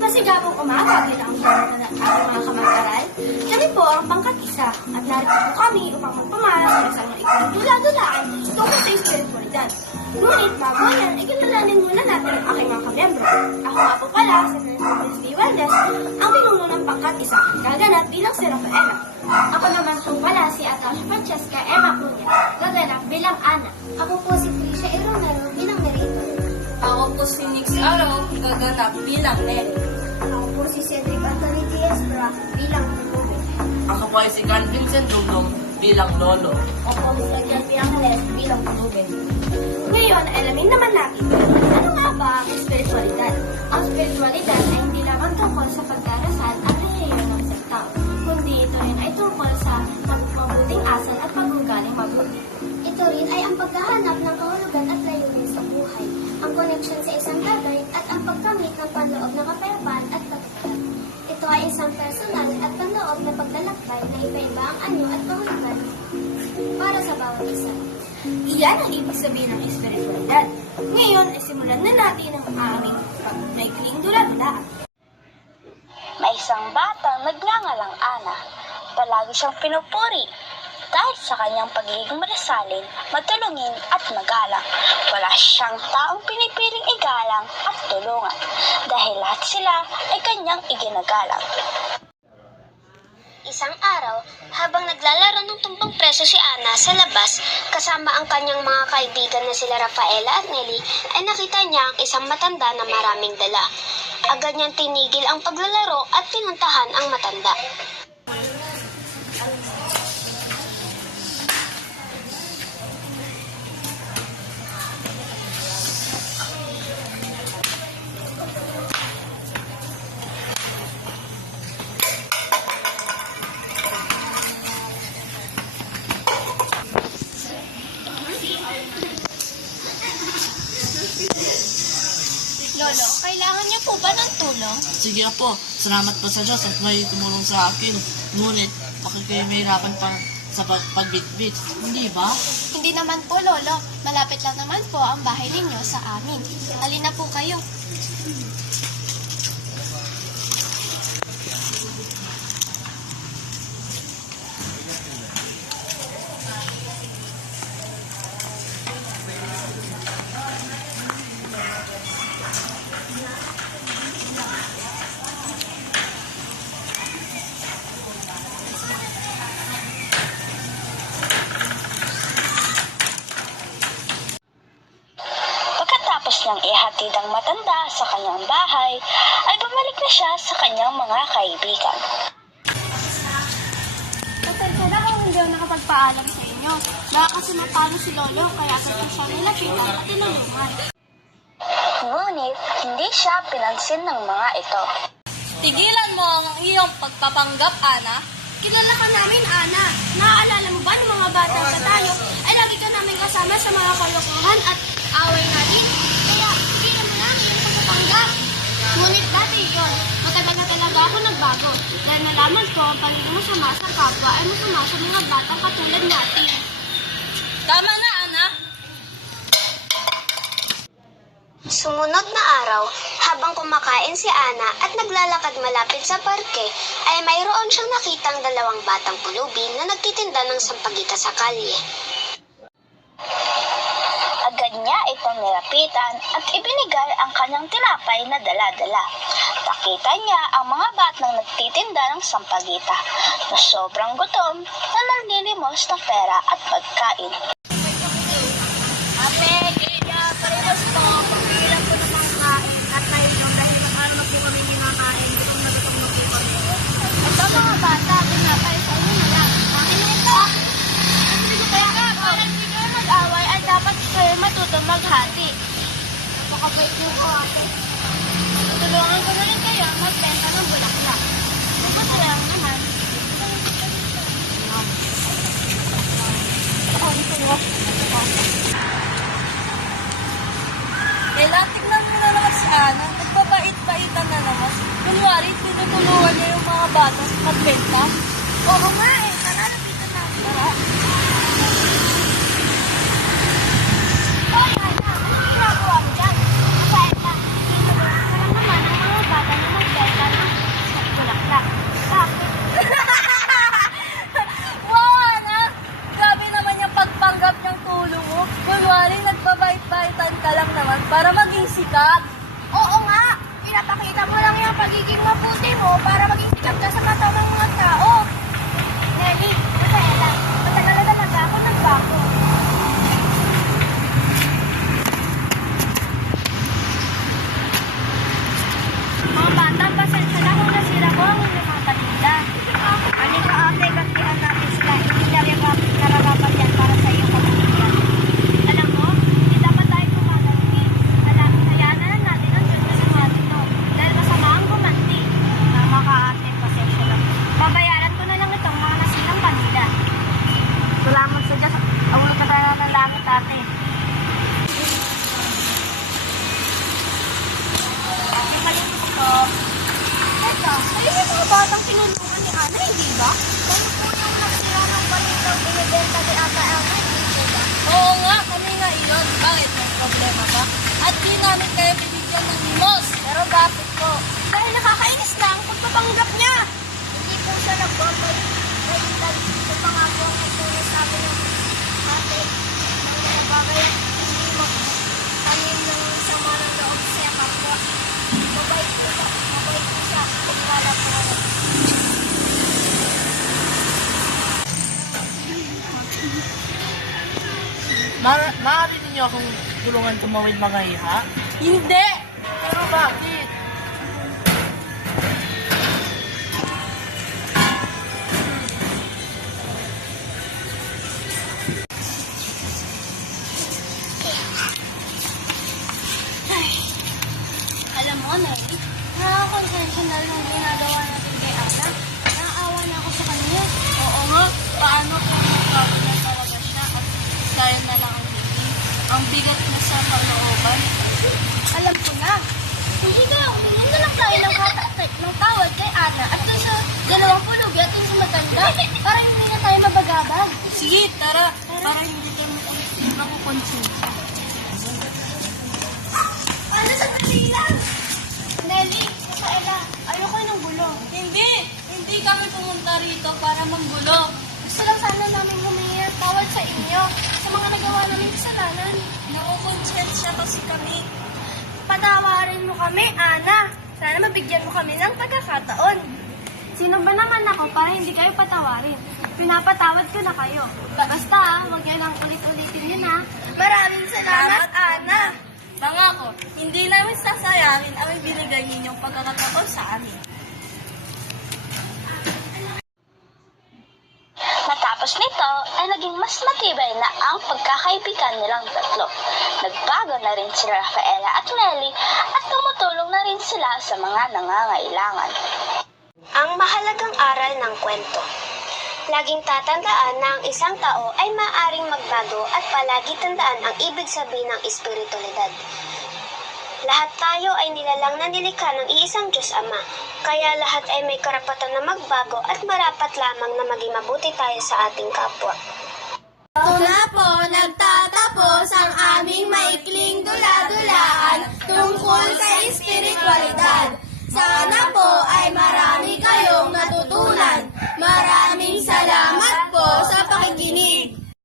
Masigabong umaga bilang ang ng ating mga kamag-aral. Kami po ang pangkat-isa at narito po kami upang magpamana sa isang maikling dula-dulaan tungkol sa espiritualidad. Ngunit bago yan, ikilalanin muna natin ang aking mga kamiyembro. Ako nga po pala, si Francis D. Valdez, ang pinuno ng pangkat-isa, gaganap bilang si Rafaela. Ako naman po pala si Atasha Francesca Emma Cunha, gaganap bilang Ana. Ako po si Tricia Ironero bilang Nerito. Ako po si Nix Araw, gaganap bilang Nelly. Ako po si Cedric Anthony Diestra bilang Tuloy. Ako po ay si Carl Vincent Dugdong bilang Lolo. Ako po si Agyan Piangeles bilang Tuloy. Ngayon, alamin naman natin, ano nga ba ang espiritualidad? Ang spiritualidad ay hindi lamang tungkol sa pagdarasal at relihiyon ng isang tao, kundi ito rin ay tungkol sa mabuting asal at pag-ugaling mabuti. Ito rin ay ang paghahanap ng kahulugan at layunin sa buhay, ang koneksyon sa isang gagawin at ang pagkamit ng panloob na kapayapaan at katuparan. Ito ay isang personal at panloob na paglalakbay na iba-iba ang anyo at kahulugan para sa bawat isa. Iyan ang ibig sabihin ng espiritualidad. Ngayon, ay simulan na natin ang aming pagmaikling dula-dulaan. May isang batang nagngangalang Ana. Palagi siyang pinupuri dahil sa kanyang pagiging marasalin, matulungin at magalang. Wala siyang taong pinipiling igalang at tulungan dahil lahat sila ay kanyang iginagalang. Isang araw, habang naglalaro ng tumbang preso si Ana sa labas, kasama ang kanyang mga kaibigan na sila Rafaela at Nelly, ay nakita niya ang isang matanda na maraming dala. Agad niyang tinigil ang paglalaro at pinuntahan ang matanda. Lolo, kailangan niyo po ba ng tulong? Sige po, salamat po sa Diyos at may tumulong sa akin. Ngunit, bakit kayo mahirapan pa sa pagbitbit? Hindi ba? Hindi naman po, Lolo. Malapit lang naman po ang bahay ninyo sa amin. Halina po kayo. Pagkatapos niyang ihatid ang matanda sa kanyang bahay, ay bumalik na siya sa kanyang mga kaibigan. Pasensya na kung hindi ako nakapagpaalam sa inyo. Baka kasi mapalo si Lolo, kaya sa siya nilapitan at tinulungan. Ngunit, hindi siya pinansin ng mga ito. Tigilan mo ang iyong pagpapanggap, Ana. Kilala ka namin, Ana. Naaalala mo ba ng mga batang sa tayo ay lagi ka namin kasama sa mga kalokohan at away natin? Kaya, tingnan mo lang yung pagkapanggap. Ngunit dati yun, matagal na talaga ako nagbago. Dahil nalaman ko ang pagiging masama sa kapwa ay masama sa mga batang katulad natin. Tama na, Ana. Sumunod na araw, habang kumakain si Ana at naglalakad malapit sa parke, ay mayroon siyang nakitang dalawang batang pulubi na nagtitinda ng sampagita sa kalye. Agad niya itong nilapitan at ibinigay ang kanyang tinapay na dala-dala. Nakita niya ang mga batang nagtitinda ng sampagita na sobrang gutom na nanlilimos ng pera at pagkain. Ate, kaya parehas po. Pagkilan po ng mga kain at nainom dahil mag-ano po kami kinakain. Gutom na po kami. Ito mga bata, tinapay sa inyo na lang. Akin na ito. Kaya nga, para hindi kayo mag-away ay dapat kayo matutong maghati. Makabait niyo po, ate. Tulungan ko na rin kayo magbenta ng bulaklak. Diba kaya naman? Kailan tignan mo na naman si Ana, nagpapait-paitan na naman. Kunwari, tinutulungan niya yung mga bata magbenta. Oo nga eh, tara, napitan natin. Tara. Hoy, Ana, ano ginagawa mo dyan? Masaya sikat? Oo nga! Pinapakita mo lang yung pagiging mabuti mo para maging sikat ka sa mata ng mga tao. Nelly, Rafaela, matagal na talaga ako nagbago. Mga bata, pasensya na kung nasira ko ang inyong mga paninda. Halika ate, gantihan natin sila. Hindi nararapat yan para sa iyong pamilya. Alam mo, hindi dapat tayo kumaganti. Hayaan na lang natin ang Diyos na sumagot ito. Dahil masama ang gumanti. Tama ka ate, pasensya lang. Babayaran ko na lang itong mga nasilang paninda. Salamat sa Diyos. Awal ka tayo ng langit ate. Kalimus ko. Teka, ayun yung mga batang tinulungan ni Ana, hindi ba? Kami po yung nagsira ng balintang binibenta ni Ate Ana, hindi po ba? Oo nga, kami nga iyon. Bakit? May problema ba? At di namin kayo bibigyan ng limos. Pero bakit po? Dahil nakakainis na ang pagpapanggap niya. Hindi po siya nagbabalik. Dahil ito pa nga po ang pagtulis sa amin ng ate. Ang mga bagay, hindi magtanim ng sama ng loob sa kapwa. Mabait po siya. Mabait po siya. Pagwala po ako. Maaari ninyo akong tulungan tumawid mga iha? Hindi! Pero bakit? Alam mo, Nelly, nakakonsensya na lang ang ginagawa natin kay Ana. Naaawa na ako sa kanya. Oo nga, paano kung magbago na talaga siya at kaya na lang ang hindi? Ang bigat na sa kalooban. Alam ko na. Hindi na lang tayo ng tawad kay Ana at kay sa dalawang pulubi at yung maganda para hindi na tayo mabagabag. Sige, tara, para hindi kayo makukonsensya. Ano sa lang? Nelly, Rafaela, ayoko ng gulo. Hindi kami pumunta rito para manggulo. Gusto lang sana namin humingi ng tawad sa inyo sa mga nagawa namin kasalanan. Nakukonsensya kasi kami. Patawarin mo kami, Ana. Sana mabigyan mo kami ng pagkakataon. Sino ba naman ako para hindi kayo patawarin? Pinapatawad ko na kayo. Basta, huwag kayo lang ulit-ulitin yun, ha? Maraming salamat, Ana. Pangako, hindi namin sasayangin ang ibinigay ninyong pagkakataon sa amin. Matapos nito ay naging mas matibay na ang pagkakaibigan nilang tatlo. Nagbago na rin si Rafaela at Nelly at tumutulong na rin sila sa mga nangangailangan. Ang mahalagang aral ng kwento. Laging tatandaan na ang isang tao ay maaaring magbago at palagi tandaan ang ibig sabihin ng espiritualidad. Lahat tayo ay nilalang na nilikha ng iisang Diyos Ama, kaya lahat ay may karapatan na magbago at marapat lamang na maging mabuti tayo sa ating kapwa. Ito na po